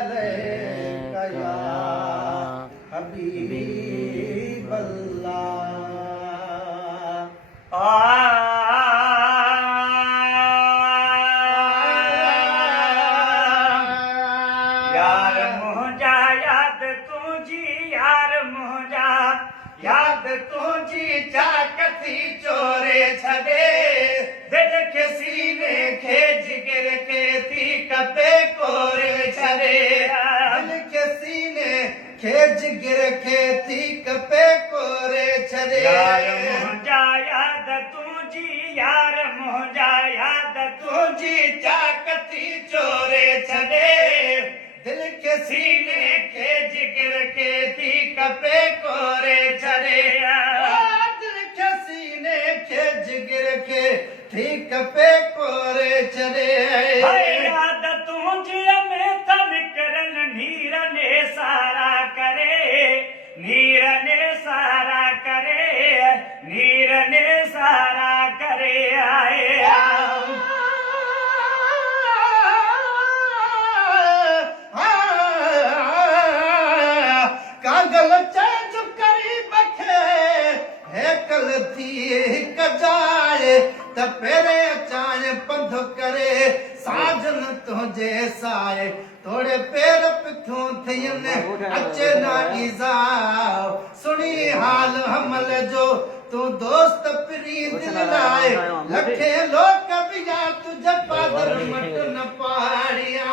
अलैक या हबीब यार मुंहिंजा याद तुंहिंजी यार मुंहिंजा याद तुंहिंजी चाक थी चोरे छॾे दिल खे सीने खे जिगर खे थी कपे कोरे छॾे दिल के सीने खे जिगर खे थी कपे कोरे छॾे यार मुंहिंजा याद तुंहिंजी यार मुंहिंजा याद तुंहिंजी चाक थी चोरे छॾे दिल के सीने खे जिगर खे थी कपे कोरे छॾे दिल के सीने खे जिगर खे थी कपे कोरे छॾे याद तुंहिंजी में त निकिरन नीर ने सारा करे नीर ने सारा करे नीर ने सारा करे आए कागल चेंज करी बखे है कल थी कजाए त पेरे चाण पंध करे साजन तुझे साए थोड़े पैर पिथों थियन अचे ना ईज़ाओ सुनी हाल हमल जो तू दोस्त प्री दिल लाए लखे लोक बिया तुझे पादर मट न पाड़िया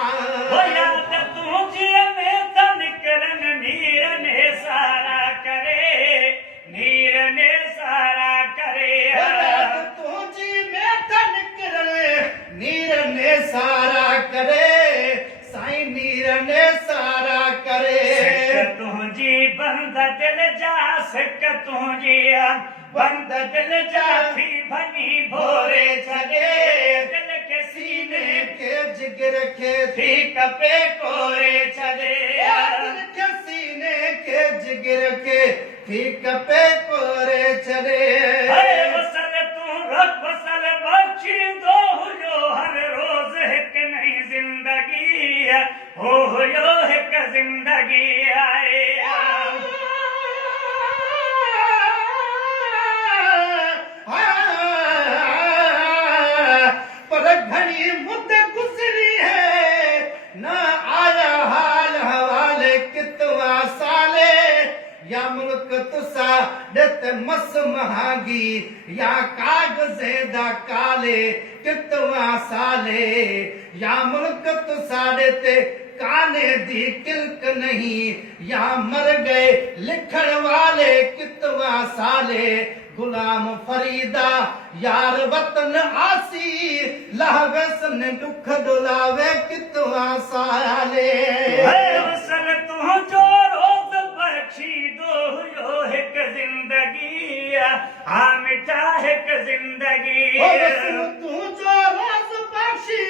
याद तुंहिंजी में त निकिरन नीर ने सारा करे नीर ने सारा करे तुझी में त निकिरने नीर ने सारा करे साईं नीर ने सारा करे सिक तुंहिंजी बंद दिल जा सिक तुंहिंजी बंद दिल जा थी भनी भोरे छॾे दिल खे सीने के जिगर खे थी कपे कोरे छॾे दिल के सीने के जिगर के थी कपे कोरे छॾे वसल तूं रख वसल बख्शींदो हुयो हर रोज़ हिकु नई ज़िंदगी हो हुयो हिकु ज़िंदगी आहे पर घणी मुद गुज़री है न आया हाल हवाले कितवा साले या मुल्क तुसा ॾित मस महांगी या कागज़े दा काले कितवा साले या मुल्क तुसा ॾित काने दी किल्क नहीं या मर गए लिखण वाले कितवा साले गुलाम फरीदा यार वतन आसी लहवे सन दुख डुलावे कितवा साले वसल तुंहिंजो रोज़ बख्शींदो हुयो हिकु ज़िंदगी हा मिठा हिकु ज़िंदगी तू जो रोज़ बख्शी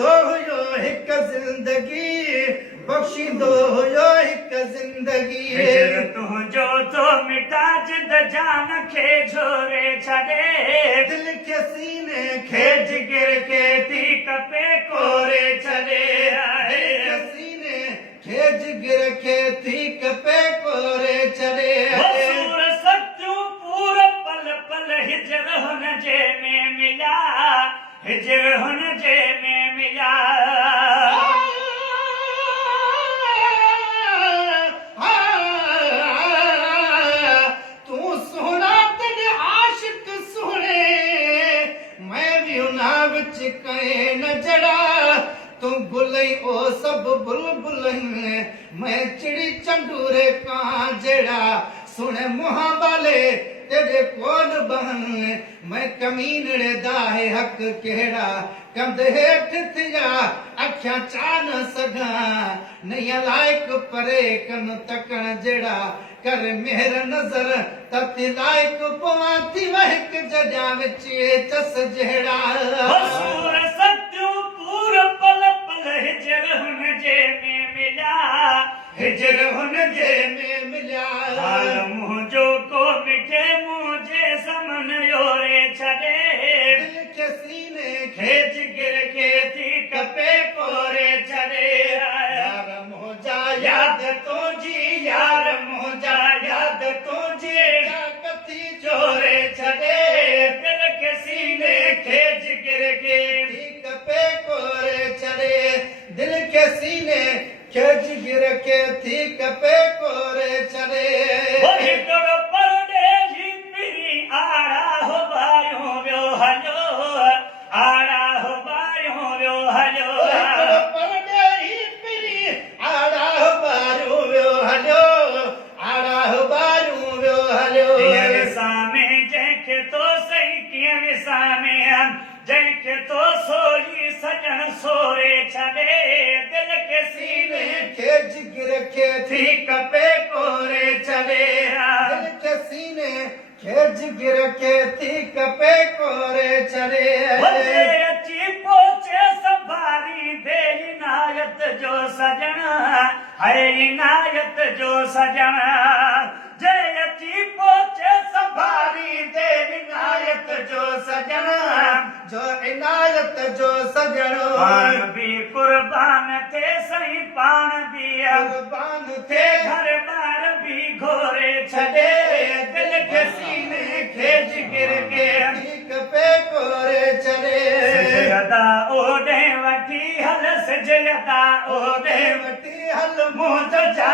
दो हुयो हिकु ज़िंदगी बख्शी दो हुयो हिकु ज़िंदगी हिजर तुंहिंजो तो मिठा जिद जान खे झोरे छॾे दिल के सीने खे जिगर खे थी कपे कोरे छॾे सीने खे जिगर खे थी कपे कोरे छॾे सूर सचूं पूर पल पल हिजर हुन जे में मिला हिजर हुन जे में मिला तू सोना तेरे आशिक सोने मैं भी उना विच कहे न जड़ा तू गुलई ओ सब बुलबुल मैं चिड़ी चंडूरे का जड़ा सुने मुहा वाले तेरे कोन बहन मैं कमीनड़े दाहे हक केड़ा कंध हेठ थिया अखियां चान सगा नहीं लायक परे कन तकण जड़ा कर मेहर नजर तति लायक पवा थी वहक जजा विच चस जड़ा सूर सचूं पूर पल पल हिजर हुन जे में मिला हिजर हुन जे में मिलिया हाल मुंहिंजो को मिठे मुंहिंजे समन योरे छॾे दिल के सीने खे जिगर खे थी कपे कोरे छॾे यार मोह याद तुझी यार मुंहिंजा याद तुझी कथी चोरे छॾे दिल खे सीने खे जिगर खे ठीक पे कोरे चले दिल के सीने के जिगर के ठीक पे कोरे चले ओ हिकिड़ो परदेसी पिरी आड़ा हो बारियो वियो हलियो आड़ा हो बारियो वियो हलियो परदेही पिरी आड़ा बारू वियो हलियो आड़ा बारू वियो हलियो कीअं विसामे जंहिंखे तो सही कीअं विसामे जंहिंखे तो सोई सजण सोरे छॾे दिल खे सीने के जिगर के थी कपे कोरे छॾे दिल के सीने के जिगर के ठीक पे कोरे चले वॾे अची पहुचे संभारी दे इनायत जो सजण है इनायत जो सजण जय अची पहुचे संभारी दे इनायत जो सजण जो इनायत जो सजणो पाण बि कुर्बान थे सही पाण बि कुर्बान थे थे घर ॿार बि घोरे छॾे दिल खे सीने खे जिगर खे ठीक पे कोरे चले सिजदा ओॾे वठी हल सिजदा ओॾे वटी हल मुंहिंजो जा